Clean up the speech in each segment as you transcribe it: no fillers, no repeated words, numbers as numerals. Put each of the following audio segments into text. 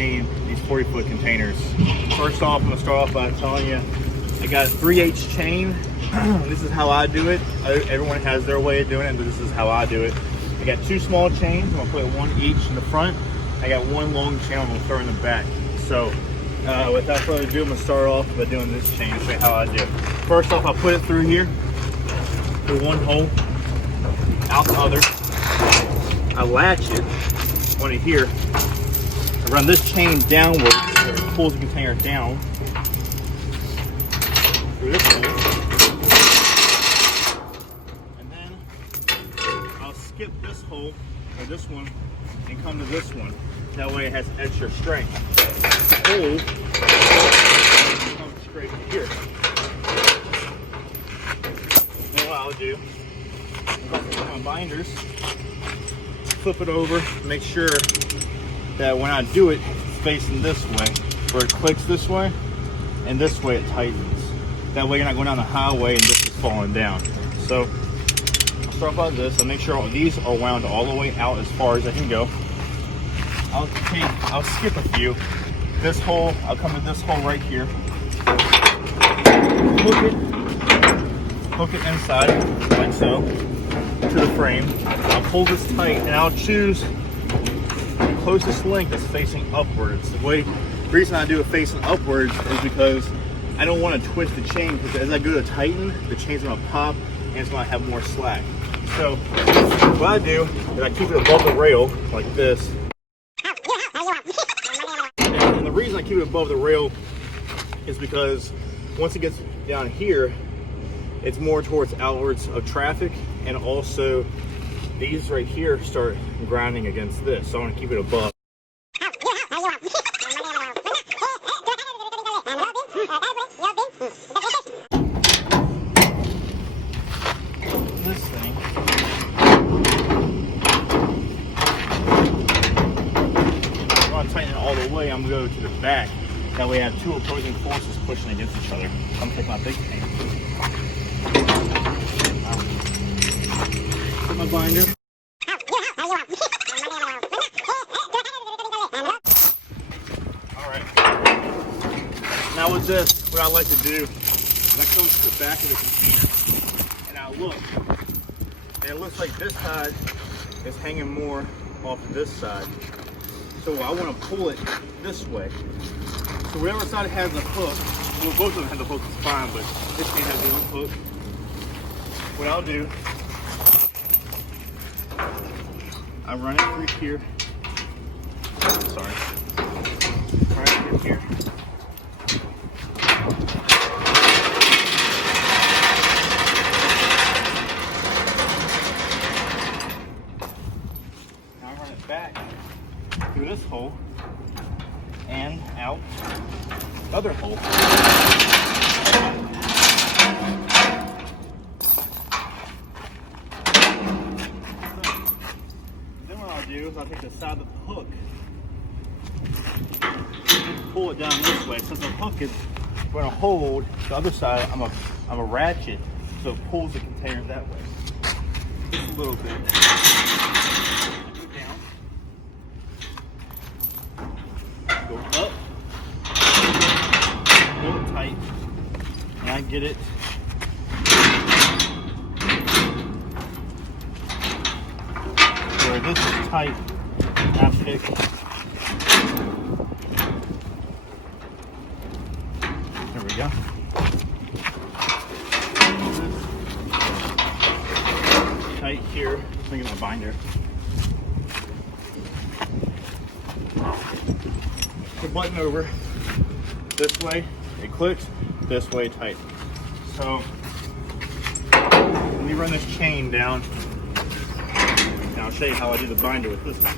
chain, these 40-foot containers. First off, I'm gonna start off by telling you, I got a 3/8 chain. This is how I do it. Everyone has their way of doing it, but this is how I do it. I got 2 small chains. I'm gonna put one each in the front. I got 1 long chain I'm gonna throw in the back. So without further ado, I'm gonna start off by doing this chain, show you how I do it. First off, I'll put it through here, through one hole, out the other. I latch it on it here. I run this chain downward, so it pulls the container down through this hole. And then I'll skip this hole, or this one, and come to this one. That way it has extra strength. The hole comes straight here. Then what I'll do is I'll take my binders, flip it over, make sure that when I do it, it's facing this way, where it clicks this way, and this way it tightens. That way you're not going down the highway and this is falling down. So I'll start by this. I'll make sure all these are wound all the way out as far as I can go. I'll skip a few. This hole, I'll come to this hole right here. Hook it inside, like so, to the frame. I'll pull this tight and I'll choose the closest link that's facing upwards. The reason I do it facing upwards is because I don't want to twist the chain, because as I go to tighten, the chain's gonna pop and it's gonna have more slack. So what I do is I keep it above the rail like this. And the reason I keep it above the rail is because once it gets down here, it's more towards outwards of traffic, and also these right here start grinding against this, so I want to keep it above. This thing, I want to tighten it all the way. I'm going to go to the back. That way I have 2 opposing forces pushing against each other. I'm going to take my big chain. Put my binder. Alright. Now with this, what I like to do is I come to the back of the container and I look. And it looks like this side is hanging more off of this side. So I want to pull it this way. So whatever side has a hook, well, both of them have the hook, it's fine, but this chain has one hook. What I'll do, I run it through here. Sorry. Run it through here. Now I run it back through this hole and out the other hole. I'll take the side of the hook, pull it down this way. Since the hook is going to hold the other side, I'm a ratchet, so it pulls the container that way. Just a little bit. Go down. Go up. Pull it tight. And I get it. Where this is tight, I pick. There we go. Tight here. Let me get my binder. The button over. This way, it clicks. This way, tight. So, let me run this chain down. I'll show you how I do the binder with this one.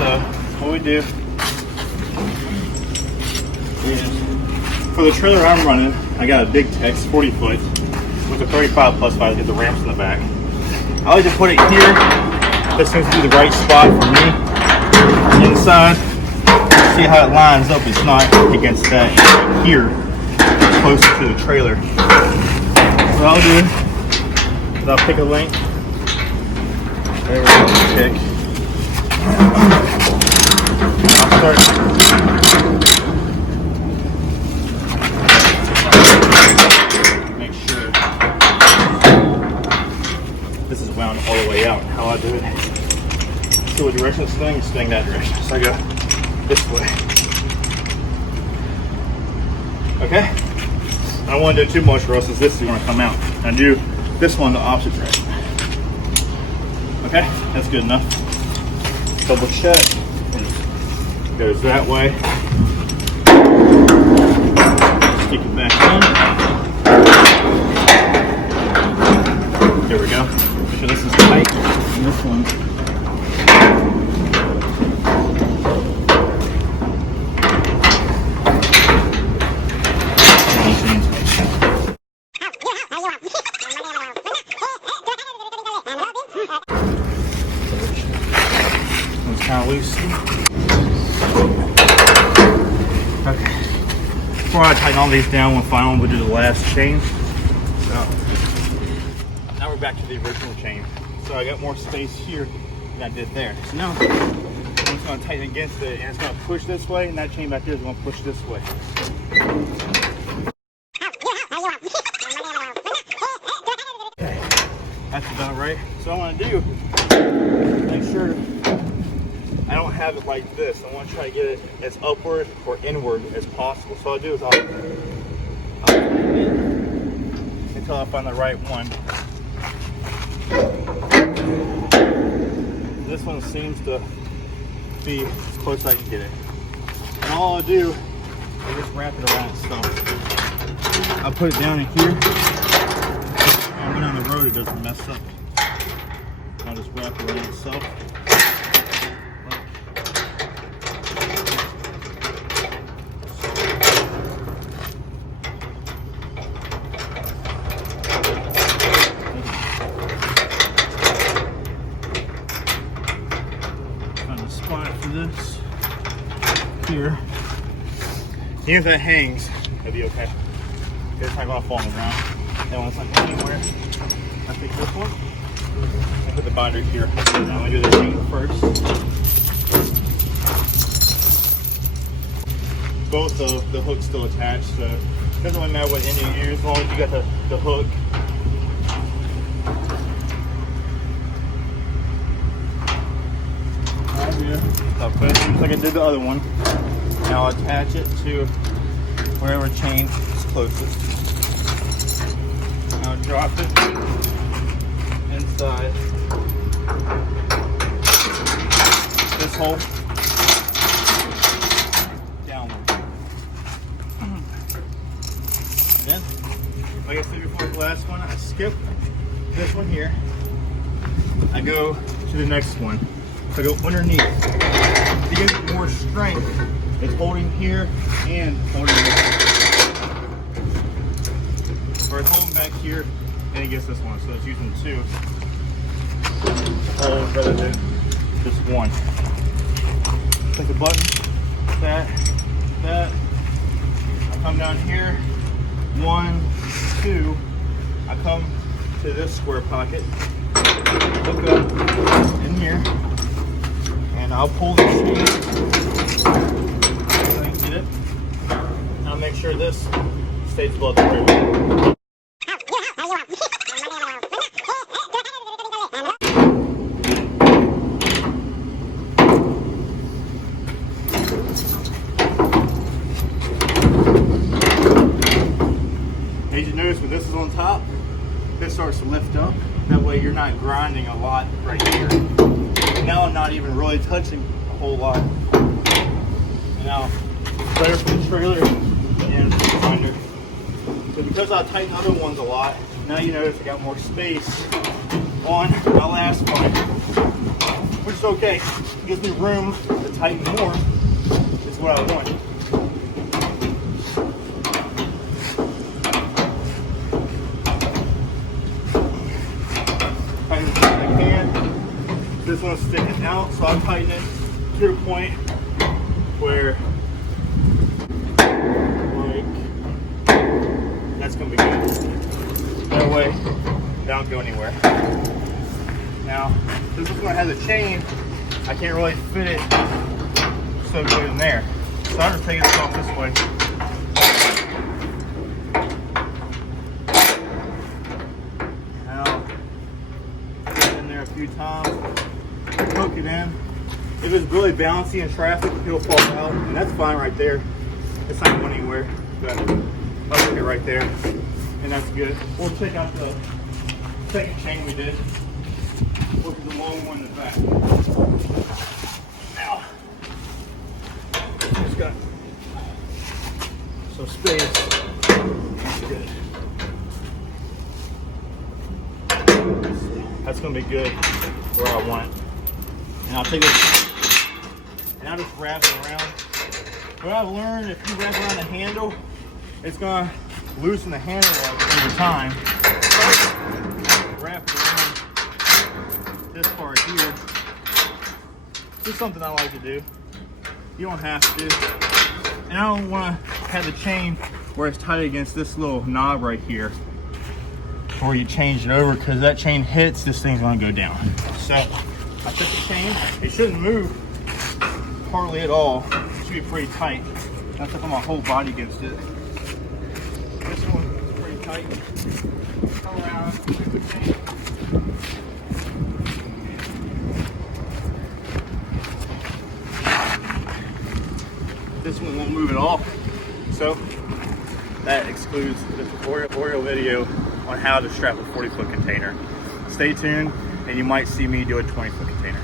So what we do is, for the trailer I'm running, I got a big Tex 40 foot with a 35 plus 5 to get the ramps in the back. I like to put it here. This seems to be the right spot for me. Inside, see how it lines up. It's not against that here, closer to the trailer. What I'll do is I'll pick a length. There we go, pick. I'll start. Make sure this is wound all the way out. How I do it. So what direction it's swing that direction. So I go this way. Okay? I don't want to do too much or else this is going to come out. I do this one the opposite direction. Okay? That's good enough. Double check. It goes that way. Stick it back in. There we go. Make sure this is tight. And this one. Kind of loose. Okay. Before I tighten all these down, one final, we'll do the last chain. So now we're back to the original chain. So I got more space here than I did there. So now I'm just going to tighten against it, and it's going to push this way, and that chain back there is going to push this way. Okay. That's about right. So what I want to do, make sure I don't have it like this. I want to try to get it as upward or inward as possible. So what I'll do is I'll tighten it until I find the right one. This one seems to be as close as I can get it. And all I'll do is just wrap it around itself. I'll put it down in here. And when on the road it doesn't mess up. I'll just wrap it around itself. This here. Even if that hangs, it'll be okay. It's not gonna fall on the ground. And once I'm anywhere, I take this one and put the binder here. So now I'm gonna do the chain first. Both of the hooks still attached, so it doesn't really matter what end you use as long as you got the hook. I'll put it just like I did the other one. Now I'll attach it to wherever chain is closest. Now drop it inside this hole downward. Then, like I said before the last one, I skip this one here. I go to the next one. So I go underneath. To get more strength, it's holding here and holding here. Or it's holding back here and it gets this one. So it's using two to hold rather than just one. Click the button, that. I come down here, 1, 2. I come to this square pocket, hook up in here. And I'll pull the chain so I can get it. And I'll make sure this stays below the groove. As you notice, when this is on top, this starts to lift up. That way you're not grinding a lot right here. Now I'm not even really touching a whole lot. And now it's better for the trailer and the binder. So because I tightened other ones a lot, now you notice I got more space on my last one, which is okay. It gives me room to tighten more. Is what I want. Tighten as much as I can. This one's sticking out, so I'll tighten it to a point where, like, that's gonna be good. That way, they don't go anywhere. Now, since this one has a chain, I can't really fit it so good in there. So I'm gonna take this off this way. Now, get it in there a few times, hook it in. If it's really bouncy in traffic, it'll fall out, and that's fine right there. It's not going anywhere, but I'll hook it right there, and that's good. We'll check out the second chain we did, which is the long one in the back. Now, just got some space. That's good. That's going to be good where I want it. And I'll take this and I'll just wrap it around. What I've learned, if you wrap around the handle, it's going to loosen the handle up over time. Wrap it around this part here. This is something I like to do. You don't have to. And I don't want to have the chain where it's tight against this little knob right here before you change it over, because that chain hits, this thing's going to go down. So I took the chain. It shouldn't move hardly at all. It should be pretty tight. I took my whole body against it. This one is pretty tight. Come around, take the chain. This one won't move at all. So that excludes the tutorial video on how to strap a 40-foot container. Stay tuned, and you might see me do a 20-foot container.